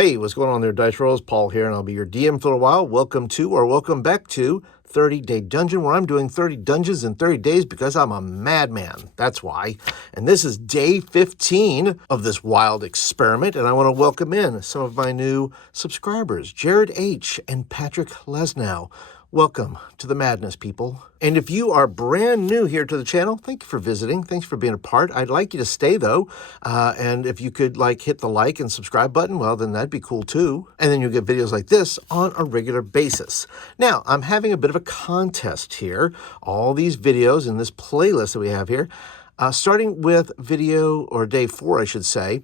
Hey, what's going on there, Dice Rolls? Paul here, and I'll be your DM for a while. Welcome to, or welcome back to 30-Day Dungeon, where I'm doing 30 dungeons in 30 days because I'm a madman. That's why. And this is day 15 of this wild experiment, and I want to welcome in some of my new subscribers, Jared H. and Patrick Lesnow. Welcome to the madness, people. And if you are brand new here to the channel, thank you for visiting. Thanks for being a part. I'd like you to stay, though. And if you could, hit the like and subscribe button, well, then that'd be cool, too. And then you'll get videos like this on a regular basis. Now, I'm having a bit of a contest here. All these videos in this playlist that we have here, starting with video, or day 4, I should say,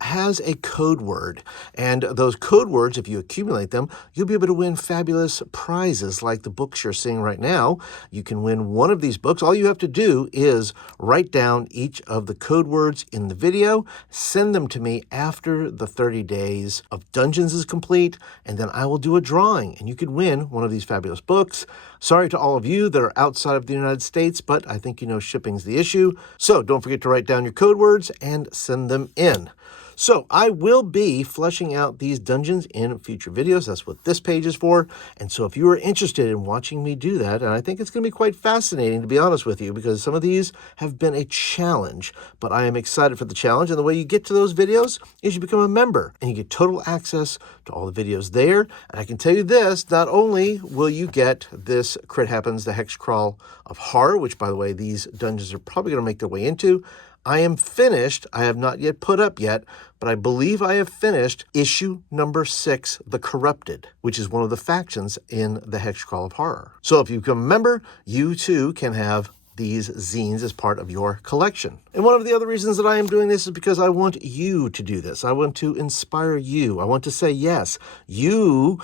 has a code word. And those code words, if you accumulate them, you'll be able to win fabulous prizes like the books you're seeing right now. You can win one of these books. All you have to do is write down each of the code words in the video, send them to me after the 30 days of Dungeons is complete, and then I will do a drawing, and you could win one of these fabulous books. Sorry to all of you that are outside of the United States, but I think you know shipping's the issue. So don't forget to write down your code words and send them in. So I will be fleshing out these dungeons in future videos. That's what this page is for. And so if you are interested in watching me do that, and I think it's going to be quite fascinating, to be honest with you, because some of these have been a challenge, but I am excited for the challenge. And the way you get to those videos is you become a member, and you get total access to all the videos there. And I can tell you this, not only will you get this Crit Happens, the Hex Crawl of Horror, which, by the way, these dungeons are probably going to make their way into. I am finished. I have not yet put up yet, but I believe I have finished issue number 6, The Corrupted, which is one of the factions in the Hex Crawl of Horror. So if you become a member, you too can have these zines as part of your collection. And one of the other reasons that I am doing this is because I want you to do this. I want to inspire you. I want to say, yes, you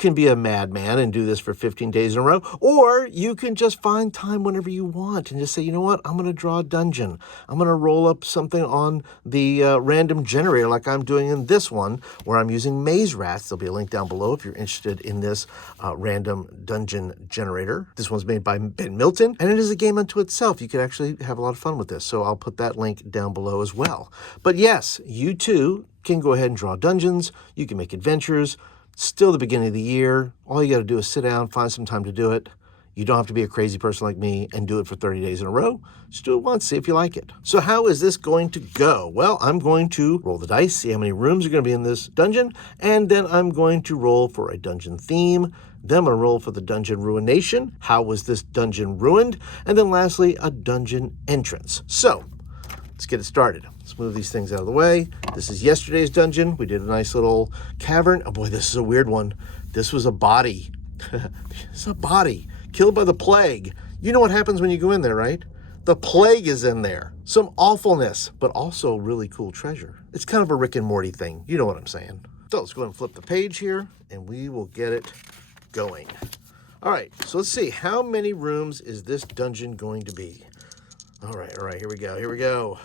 can be a madman and do this for 15 days in a row, or you can just find time whenever you want and just say, you know what, I'm going to draw a dungeon. I'm going to roll up something on the random generator like I'm doing in this one, where I'm using maze rats. There'll be a link down below if you're interested in this random dungeon generator. This one's made by Ben Milton, and it is a game unto itself. You could actually have a lot of fun with this, so I'll put that link down below as well. But yes, you too can go ahead and draw dungeons. You can make adventures. Still the beginning of the year. All you got to do is sit down, find some time to do it. You don't have to be a crazy person like me and do it for 30 days in a row. Just do it once, see if you like it. So how is this going to go? Well, I'm going to roll the dice, see how many rooms are going to be in this dungeon, and then I'm going to roll for a dungeon theme. Then I'm going to roll for the dungeon ruination. How was this dungeon ruined? And then lastly, a dungeon entrance. So let's get it started. Let's move these things out of the way. This is yesterday's dungeon. We did a nice little cavern. Oh boy, this is a weird one. This was a body. It's a body killed by the plague. You know what happens when you go in there, right? The plague is in there. Some awfulness, but also really cool treasure. It's kind of a Rick and Morty thing. You know what I'm saying. So let's go ahead and flip the page here, and we will get it going. All right, so let's see. How many rooms is this dungeon going to be? All right, here we go.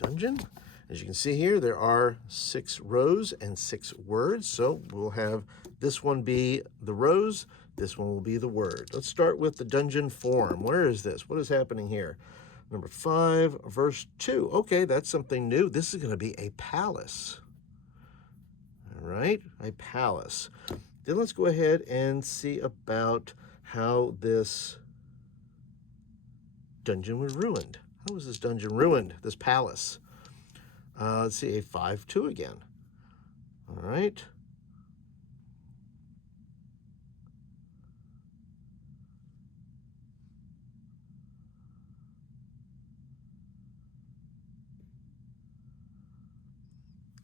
Dungeon. As you can see here, there are 6 rows and 6 words. So we'll have this one be the rows, this one will be the word. Let's start with the dungeon form. Where is this? What is happening here? Number 5, verse 2. Okay, that's something new. This is going to be a palace. All right, a palace. Then let's go ahead and see about how this dungeon was ruined. How was this dungeon ruined? This palace. Let's see, a 5-2 again. All right.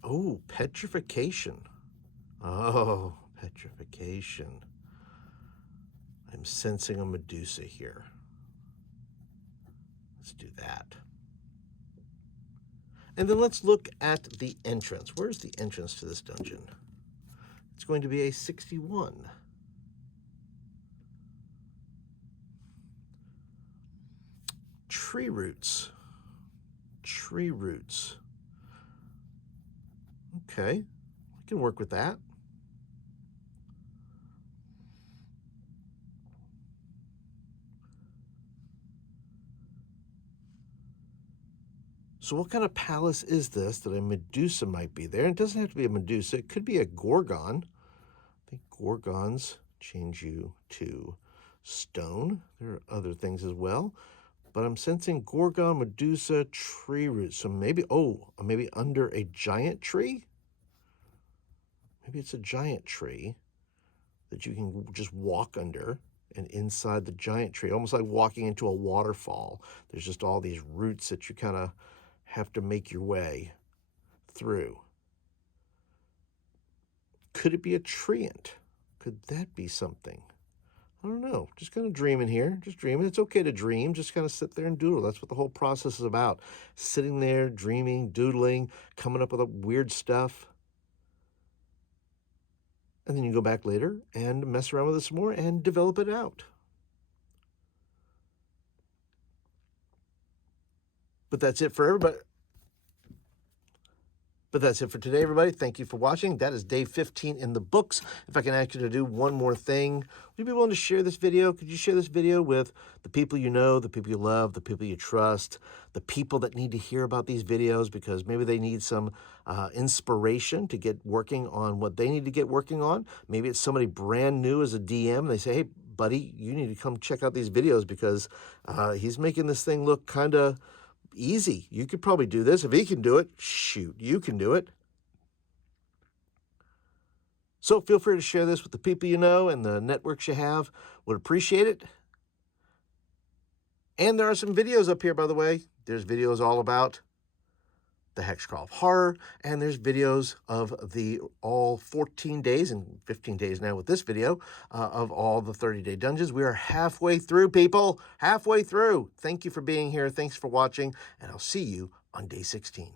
Oh, petrification. Oh, petrification. I'm sensing a Medusa here. Let's do that. And then let's look at the entrance. Where's the entrance to this dungeon? It's going to be a 61. Tree roots. Tree roots. Okay, I can work with that. So what kind of palace is this that a Medusa might be there? It doesn't have to be a Medusa. It could be a Gorgon. I think Gorgons change you to stone. There are other things as well. But I'm sensing Gorgon, Medusa, tree roots. So maybe, maybe under a giant tree? Maybe it's a giant tree that you can just walk under, and inside the giant tree, almost like walking into a waterfall. There's just all these roots that you kind of have to make your way through. Could it be a treant? Could that be something? I don't know. Just kind of dreaming here. Just dreaming. It's okay to dream. Just kind of sit there and doodle. That's what the whole process is about. Sitting there, dreaming, doodling, coming up with weird stuff. And then you go back later and mess around with it some more and develop it out. But that's it for everybody. But that's it for today, everybody. Thank you for watching. That is day 15 in the books. If I can ask you to do one more thing, would you be willing to share this video? Could you share this video with the people you know, the people you love, the people you trust, the people that need to hear about these videos because maybe they need some inspiration to get working on what they need to get working on. Maybe it's somebody brand new as a DM. They say, hey, buddy, you need to come check out these videos because he's making this thing look kind of easy. You could probably do this. If he can do it, shoot, you can do it. So feel free to share this with the people you know and the networks you have. Would appreciate it. And there are some videos up here, by the way. There's videos all about the Hexcrawl of Horror, and there's videos of the all 14 days and 15 days now with this video of all the 30-day dungeons. We are halfway through, people. Halfway through. Thank you for being here. Thanks for watching, and I'll see you on day 16.